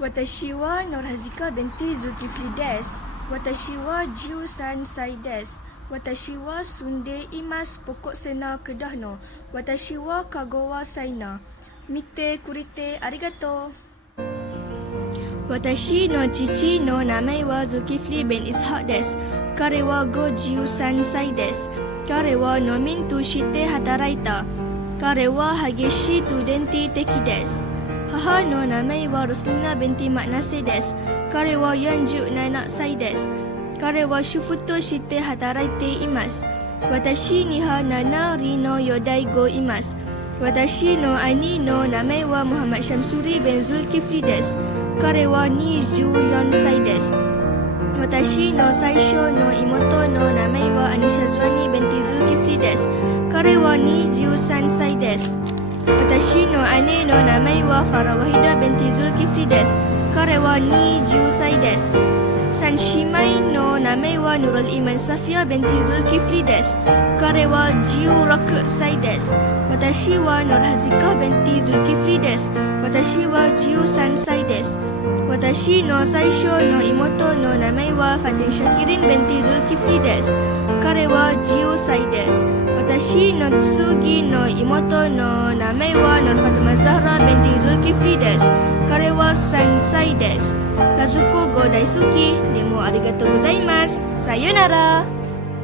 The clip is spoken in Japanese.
私はノラジカ・ベンティ・ズルキフリです。私は13歳です。私は住んでいます。pokok sena Kedah no. 私は香川サイナ。見てくれてありがとう。私の父の名前はズルキフリ・ベン・イスハです。彼は53歳です。彼は農民として働いた。彼は激しいと伝統的です。母の名前はロスリナ・ベンティ・マナセです。彼は47歳です。彼は主婦として働いています。私には7人の兄弟がいます。私の兄の名前はムハマド・シャムスリ・ベン・ズルキフリです。彼は24歳です。私の最初の妹の名前はアニシャ・ズワニ・ベンティ・ズルキフリです。彼は23歳です。私の姉の名前はファラワヒダ・ベンティ・ズルキフリです。彼は20歳です。三姉妹の名前はヌルル・イマン・サフィア・ベンティ・ズルキフリです。彼は16歳です。私はノルハジカ・ベンティ・ズルキフリです。私は13歳です。私の最初の妹の名前はファテン・シャキリン・ベンティ・ズルキフリです。彼は10歳です。私の次の妹の名前は彼は3歳です。家族